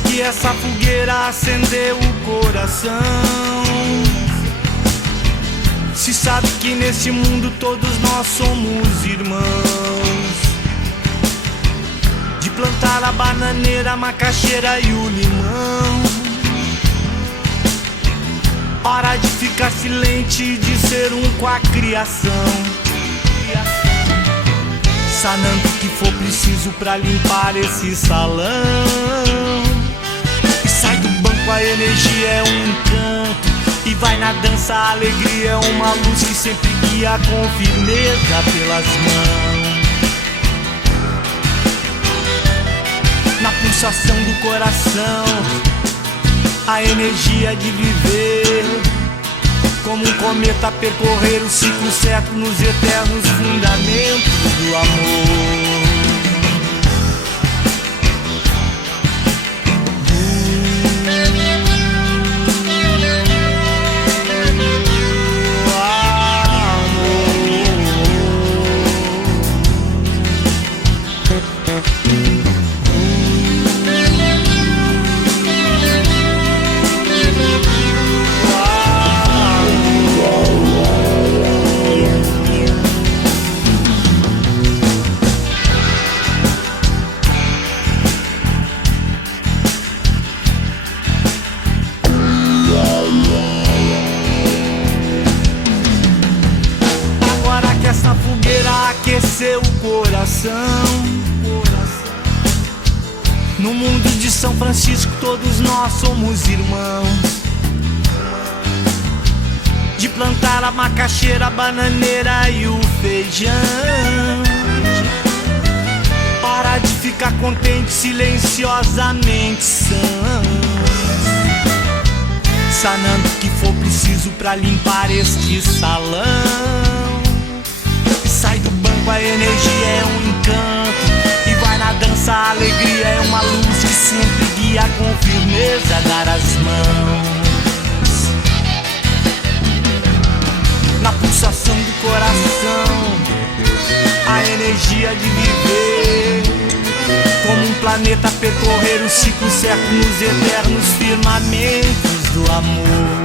Depois que essa fogueira acendeu o coração, se sabe que nesse mundo todos nós somos irmãos. De plantar a bananeira, a macaxeira e o limão. Hora de ficar silente e de ser um com a criação. Sanando o que for preciso pra limpar esse salão. E sai do banco, a energia é um encanto. E vai na dança, a alegria é uma luz que sempre guia com firmeza pelas mãos. Na pulsação do coração, a energia de viver. Como um cometa percorrer o ciclo certo nos eternos fundamentos do amor. Essa fogueira aqueceu o coração. No mundo de São Francisco todos nós somos irmãos. De plantar a macaxeira, a bananeira e o feijão. Hora de ficar contente, silenciosamente são. Sanando o que for preciso pra limpar este salão. Sai do banco, a energia é um encanto. E vai na dança, a alegria é uma luz que sempre guia com firmeza dar as mãos. Na pulsação do coração, a energia de viver. Como um planeta percorrer o ciclo certo nos eternos firmamentos do amor.